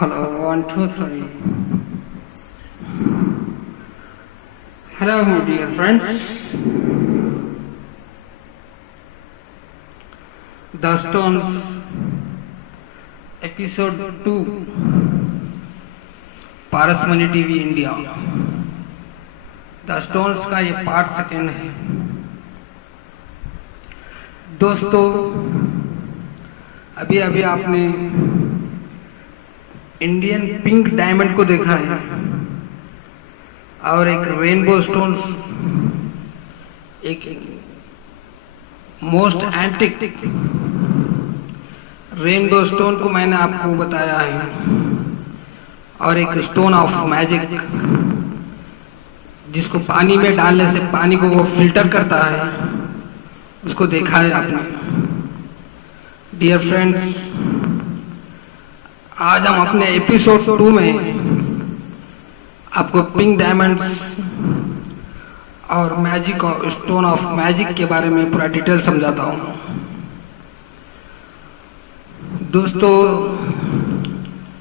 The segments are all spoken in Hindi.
Hello, 1, 2, 3. Hello, my dear friends. The Stones, episode 2, Parasmani TV India. The stones का ये पार्ट सेकेंड है। दोस्तों, अभी अभी आपने इंडियन पिंक डायमंड को देखा है और एक रेनबो स्टोन्स, एक मोस्ट एंटिक रेनबो स्टोन को मैंने आपको बताया है, और एक स्टोन ऑफ मैजिक जिसको पानी में डालने से पानी को वो फिल्टर करता है, उसको देखा है आपने। डियर फ्रेंड्स, आज हम अपने एपिसोड 2 में आपको पिंक डायमंड्स और मैजिक और स्टोन ऑफ मैजिक के बारे में पूरा डिटेल समझाता हूँ। दोस्तों,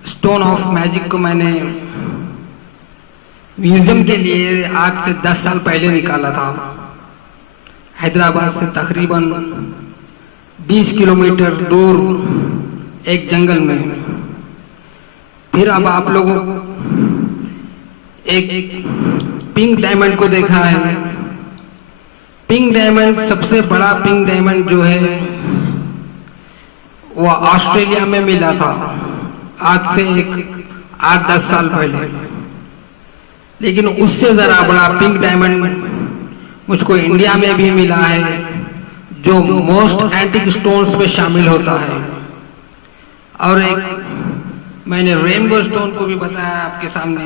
स्टोन ऑफ मैजिक को मैंने म्यूजियम के लिए आज से 10 साल पहले निकाला था, हैदराबाद से तकरीबन 20 किलोमीटर दूर एक जंगल में। फिर अब आप लोगों एक पिंक डायमंड को देखा है। पिंक डायमंड, सबसे बड़ा पिंक डायमंड जो है वो ऑस्ट्रेलिया में मिला था आज से एक 8-10 साल पहले। लेकिन उससे जरा बड़ा पिंक डायमंड मुझको इंडिया में भी मिला है, जो मोस्ट एंटिक स्टोन्स में शामिल होता है। और एक मैंने रेनबो स्टोन को भी बताया आपके सामने।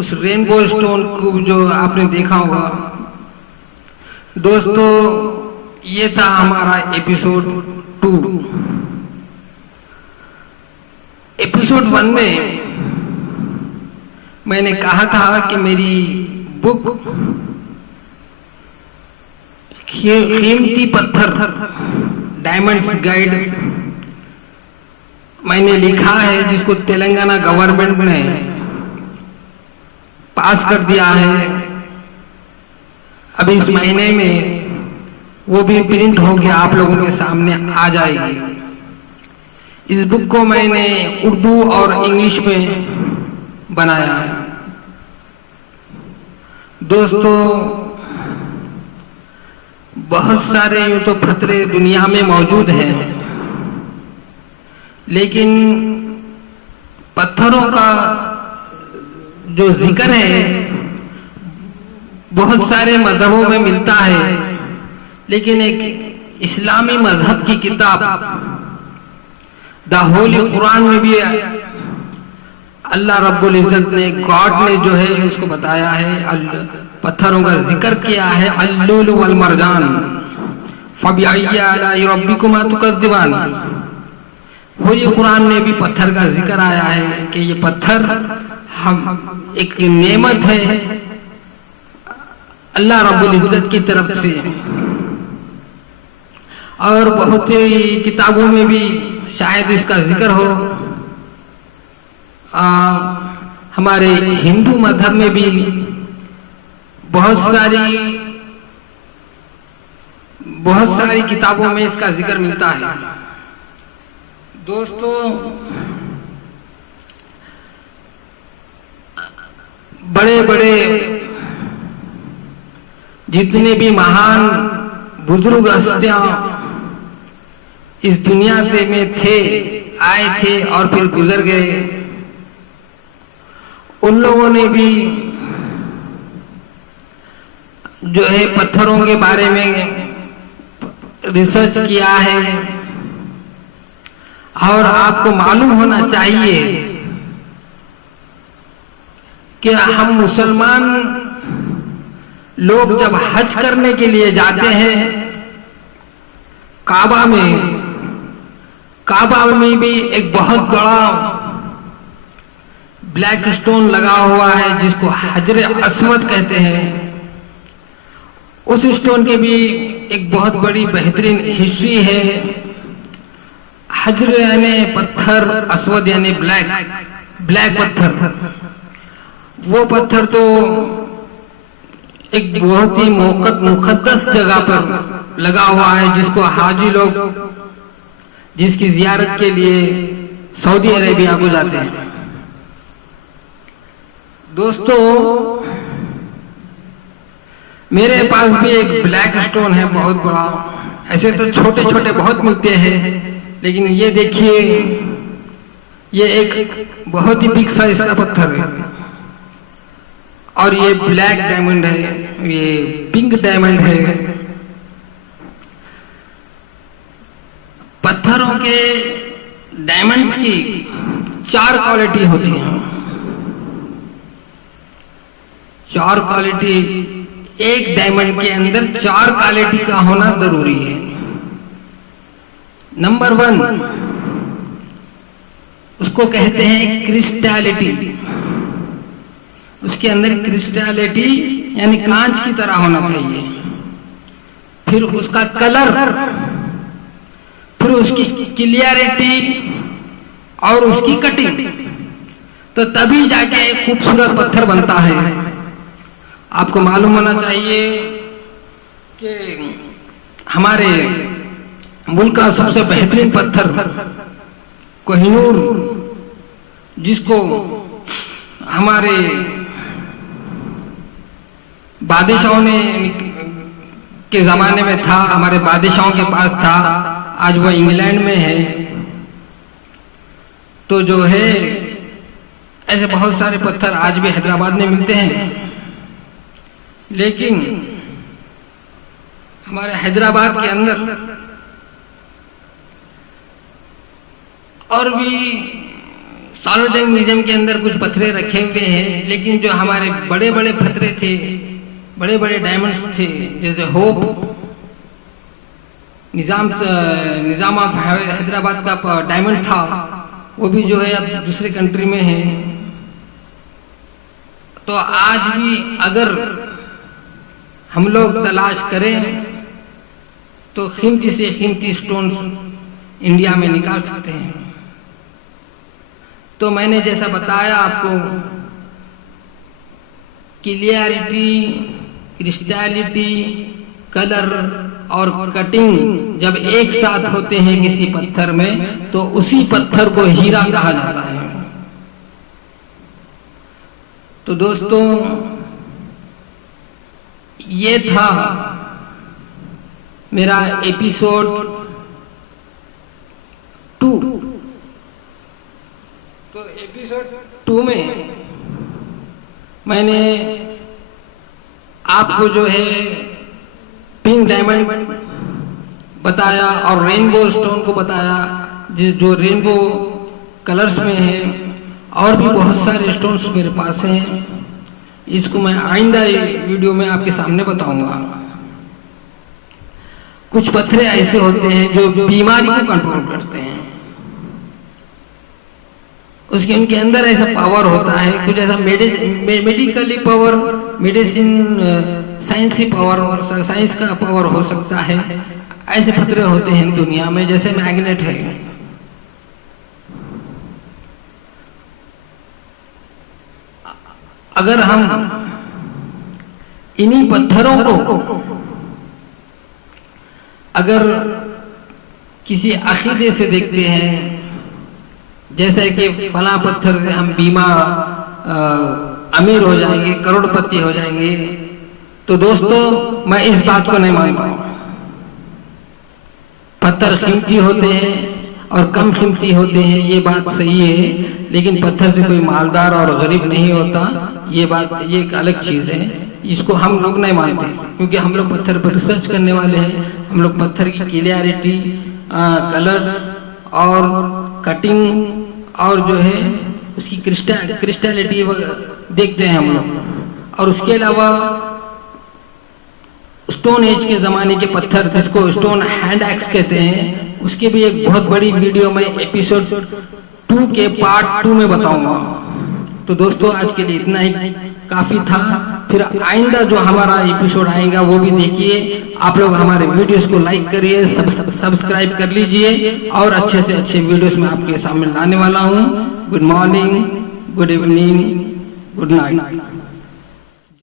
उस रेनबो स्टोन को जो आपने देखा होगा। दोस्तों, ये था हमारा एपिसोड 2। एपिसोड 1 में मैंने कहा था कि मेरी बुक कीमती पत्थर डायमंड्स गाइड मैंने लिखा है, जिसको तेलंगाना गवर्नमेंट ने पास कर दिया है। अभी इस महीने में वो भी प्रिंट हो गया, आप लोगों के सामने आ जाएगी। इस बुक को मैंने उर्दू और इंग्लिश में बनाया है। दोस्तों, बहुत सारे यूं तो खतरे दुनिया में मौजूद हैं, लेकिन पत्थरों का जो जिक्र है बहुत सारे मजहबों में मिलता है, लेकिन एक इस्लामी मजहब की किताब द होली कुरान में भी अल्लाह रब्बुल इज्जत ने, गॉड ने जो है उसको बताया है, पत्थरों का जिक्र किया है। अल्लुल वल मरजान फबिअय्यि आलाइ रब्बिकुमा तुकज़्ज़िबान। होली कुरान में भी पत्थर का जिक्र आया है कि ये पत्थर हम एक नेमत है अल्लाह रब्बुल इज्जत की तरफ से। और बहुत ही किताबों में भी शायद इसका जिक्र हो। हमारे हिंदू मजहब में भी बहुत सारी किताबों में इसका जिक्र मिलता है। दोस्तों, बड़े बड़े जितने भी महान बुजुर्ग हस्तियां इस दुनिया से में थे, आए थे और फिर गुजर गए, उन लोगों ने भी जो है पत्थरों के बारे में रिसर्च किया है। और आपको मालूम होना चाहिए कि हम मुसलमान लोग जब हज करने के लिए जाते हैं, काबा में भी एक बहुत बड़ा ब्लैक स्टोन लगा हुआ है, जिसको हजरे अस्वद कहते हैं। उस स्टोन की भी एक बहुत बड़ी बेहतरीन हिस्ट्री है। हजर यानी पत्थर, अस्वद यानी ब्लैक पत्थर, वो पत्थर तो एक बहुत ही मुकद्दस जगह पर लगा हुआ है, जिसको हाजी लोग जिसकी जियारत के लिए सऊदी अरेबिया को जाते हैं। दोस्तों, मेरे पास भी एक ब्लैक स्टोन है बहुत बड़ा। ऐसे तो छोटे छोटे बहुत मिलते हैं, लेकिन ये देखिए, ये एक बहुत ही बिग साइज का पत्थर है और ये ब्लैक डायमंड है, ये पिंक डायमंड है। पत्थरों के डायमंड्स की 4 क्वालिटी होती हैं। 4 क्वालिटी, एक डायमंड के अंदर 4 क्वालिटी का होना जरूरी है। नंबर 1, उसको कहते हैं क्रिस्टैलिटी। उसके अंदर क्रिस्टैलिटी यानी कांच की तरह होना चाहिए। फिर उसका कलर, फिर उसकी क्लियरिटी और उसकी कटिंग, तो तभी जाके एक खूबसूरत पत्थर बनता है। आपको मालूम होना चाहिए कि हमारे मुल्क का सबसे बेहतरीन पत्थर कोहिनूर, जिसको हमारे बादशाहों ने के जमाने में था, हमारे बादशाहों के पास था, आज वो इंग्लैंड में है। तो जो है, ऐसे बहुत सारे पत्थर आज भी हैदराबाद में मिलते हैं, लेकिन हमारे हैदराबाद के अंदर और भी सार्वजनिक म्यूजियम के अंदर कुछ पत्थरे रखे हुए हैं, लेकिन जो हमारे बड़े बड़े पत्थरे थे, बड़े बड़े डायमंड्स थे, जैसे होप, निजाम ऑफ हैदराबाद का डायमंड था, वो भी जो है अब दूसरे कंट्री में है। तो आज भी अगर हम लोग तलाश करें तो कीमती से कीमती स्टोन्स इंडिया में निकाल सकते हैं। तो मैंने जैसा बताया आपको, क्लियरिटी, क्रिस्टैलिटी, कलर और कटिंग जब एक साथ होते हैं किसी पत्थर में, तो उसी पत्थर को हीरा कहा जाता है। तो दोस्तों, ये था मेरा एपिसोड 2। तो एपिसोड 2 में मैंने आपको जो है पिंक डायमंड बताया और रेनबो स्टोन को बताया, जो रेनबो कलर्स में है, और भी बहुत सारे स्टोन्स मेरे पास हैं। इसको मैं आइंदा वीडियो में आपके सामने बताऊंगा। कुछ पत्थरे ऐसे होते हैं जो बीमारी को कंट्रोल करते हैं, उसके उनके अंदर ऐसा पावर होता है, कुछ ऐसा मेडिकली पावर, मेडिसिन, साइंसी पावर, साइंस का पावर हो सकता है। ऐसे पत्थरे होते हैं दुनिया में, जैसे मैग्नेट है। अगर हम इन्हीं पत्थरों को अगर किसी अकीदे से देखते हैं, जैसे कि फला पत्थर से हम अमीर हो जाएंगे, करोड़पति हो जाएंगे, तो दोस्तों मैं इस बात को नहीं मानता हूं। पत्थर कीमती होते हैं और कम कीमती होते हैं, ये बात सही है, लेकिन पत्थर से कोई मालदार और गरीब नहीं होता, ये बात, ये एक अलग चीज है। इसको हम लोग नहीं मानते, क्योंकि हम लोग पत्थर पर रिसर्च करने वाले हैं। हम लोग पत्थर की क्लियरिटी, कलर्स और कटिंग और जो है उसकी क्रिस्टैलिटी देखते हैं हम लोग। और उसके अलावा स्टोन एज के जमाने के पत्थर, जिसको स्टोन हैंड एक्स कहते हैं, उसके भी एक बहुत बड़ी वीडियो में एपिसोड 2 के पार्ट 2 में बताऊंगा। तो दोस्तों आज के लिए इतना ही काफी था। फिर आइंदा जो हमारा एपिसोड आएगा वो भी देखिए। आप लोग हमारे वीडियोस को लाइक करिए, सब्सक्राइब कर लीजिए और अच्छे से अच्छे वीडियोस में आपके सामने लाने वाला हूँ। Good morning, good evening, good night.